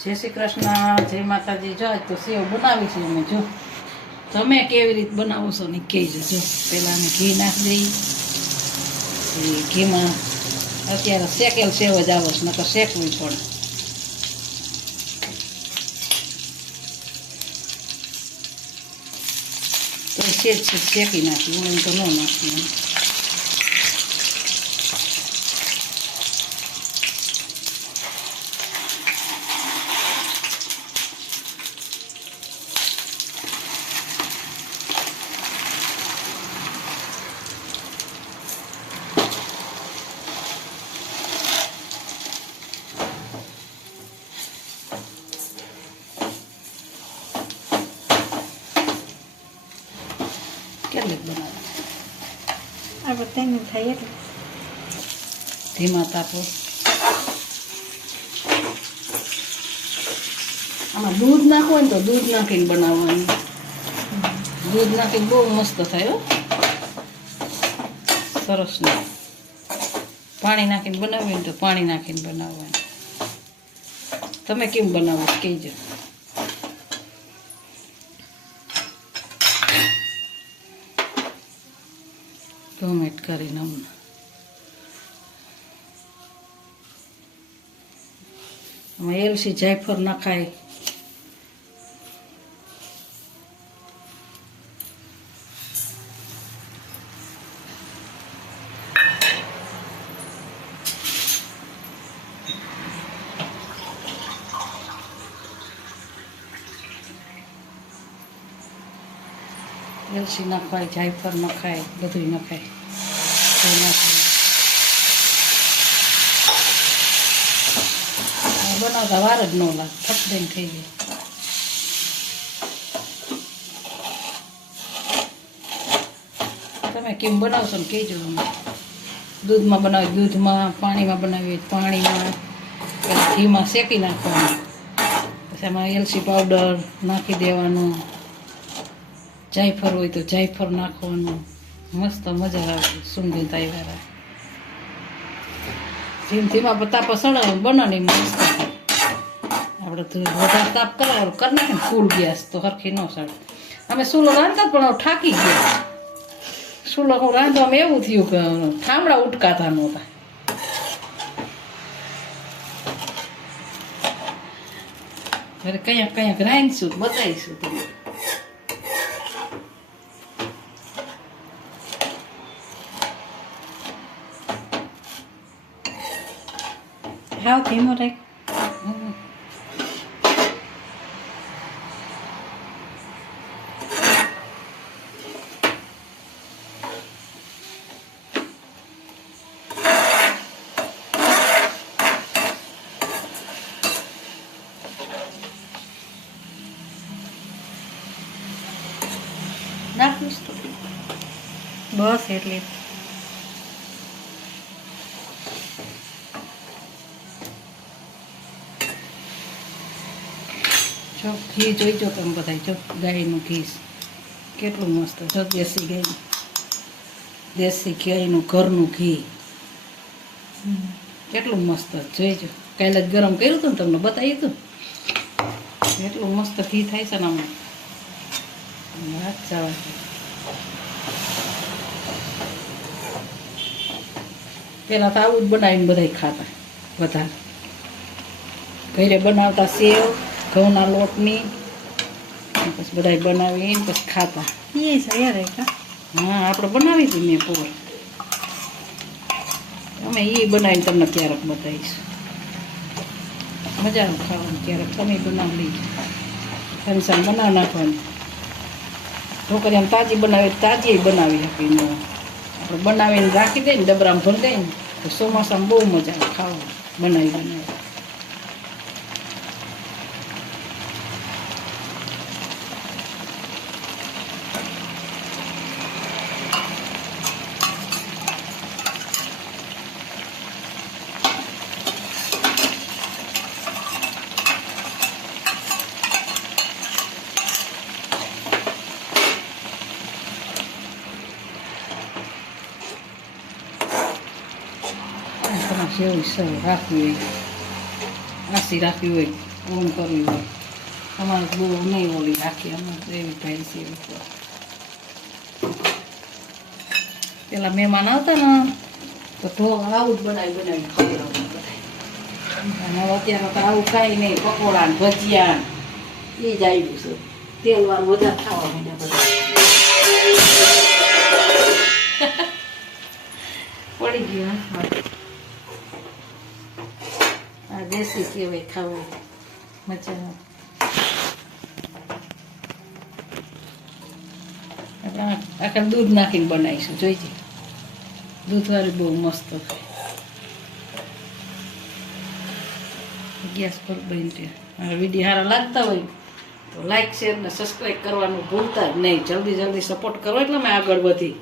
જય શ્રી કૃષ્ણ, જય માતાજી. જો તો સેવ બનાવી છે અમે. જો તમે કેવી રીતે બનાવો છો ને કહેજો. જો પહેલાં અમે ઘી નાખી દઈએ. ઘીમાં અત્યારે શેકેલ સેવ જ આવે છે, નકર શેકવી પડે. તો સેજ શેકી નાખી, હું તો ન નાખી. કેટલીક બનાવે આ બધાને થાય એટલે ધીમા તાપો. આમાં દૂધ નાખો ને તો દૂધ નાખીને બનાવવાનું. દૂધ નાખીને બહુ મસ્ત થાય. સરસ ને પાણી નાખીને બનાવીએ ને તો પાણી નાખીને બનાવવાનું. તમે કેમ બનાવો કહેજો. ટોમેટ કરીને હમણાં આમાં એલસી જાયફળ નખાય. એલસી નખાય, જાયફળ નખાય, બધું નખાય. બનાવતા વાર જ ન લાગે, ફટ દઈને થઈ જાય. તમે કેમ બનાવશો ને કહેજો. દૂધમાં બનાવી દૂધમાં, પાણીમાં બનાવીએ પાણીમાં, ઘીમાં શેકી નાખવાનું. પછી એમાં એલસી પાવડર નાખી દેવાનું. જાયફળ હોય તો જાયફળ નાખવાનું. મસ્ત મજા આવે. સુંગંધ આવ્યા ધીમા તાપ સળે બનાવી મસ્ત. આપણે તો વધારે તાપ કરાવે કરી નાખે ને ફૂલ ગેસ તો હરખી ન સળે. અમે સૂલો રાંધતા પણ ઠાકી ગયા. સૂલો હું રાંધવામાં એવું થયું કે ઠામડા ઉટકાતા નહોતા. હવે કંઈક કંઈક રાંધીશું, બતાવીશું તમને. હાવ ધીમો રાખ. નાખીશ તો બસ એટલે જો ઘી જોઈજો તમે બધા. જો ગાયનું ઘી કેટલું મસ્ત. જો દેશી ગાયનું, દેશી ગાયનું ઘરનું ઘી કેટલું મસ્ત. જોઈજો, કાલે જ ગરમ કર્યું હતું ને તમને બતાવ્યું હતું. એટલું મસ્ત ઘી થાય છે ને આમાં. પેલા તો આવું જ બનાવીને બધા ખાતા વધારે. ઘરે બનાવતા સેવ ઘઉંના લોટની, પછી બધા બનાવીને પછી ખાતા. એ સારા રહે. હા, આપણે બનાવી હતી મેં પોર. અમે એ બનાવીને તમને ક્યારેક બતાવીશું. મજા આવે ખાવાની. ક્યારેક તમે બનાવી લઈજો. ફંક્શન બનાવી નાખવાની. ઢોકળી આમ તાજી બનાવી તાજી બનાવી આપીને આપણે બનાવીને રાખી દઈએ ને ડબરામાં ભરી દઈએ ને તો ચોમાસામાં બહુ મજા આવે ખાવાની. બનાવી સેવ રાખવી હોય, આસી રાખવી હોય ઓન કરવી હોય અમારે બહુ નહીં ઓલી રાખી અમારે તો એવી ભાઈ છે એવી તો. પેલા મહેમાન આવતા ને તો ઢોક આવું જ બનાવી ખવડાવવું બધા. અને હવે અત્યારે તો આવું કાંઈ નહીં, પકોડા ને ભજીયા ને એ જ આવ્યું છે. તેલવાળું વધારે ખાવા માંડ્યા બધા. પડી ગયું હા. આ દેશી કહેવાય ખાવું મજા. આખા દૂધ નાખીને બનાવીશું જોઈજે. દૂધવાળી બહુ મસ્ત થાય. ગેસ પર બનશે. મારા વિડીયો સારા લાગતા હોય તો લાઈક શેર ને સબસ્ક્રાઈબ કરવાનું ભૂલતા જ નહીં. જલ્દી સપોર્ટ કરો એટલે મેં આગળ વધી.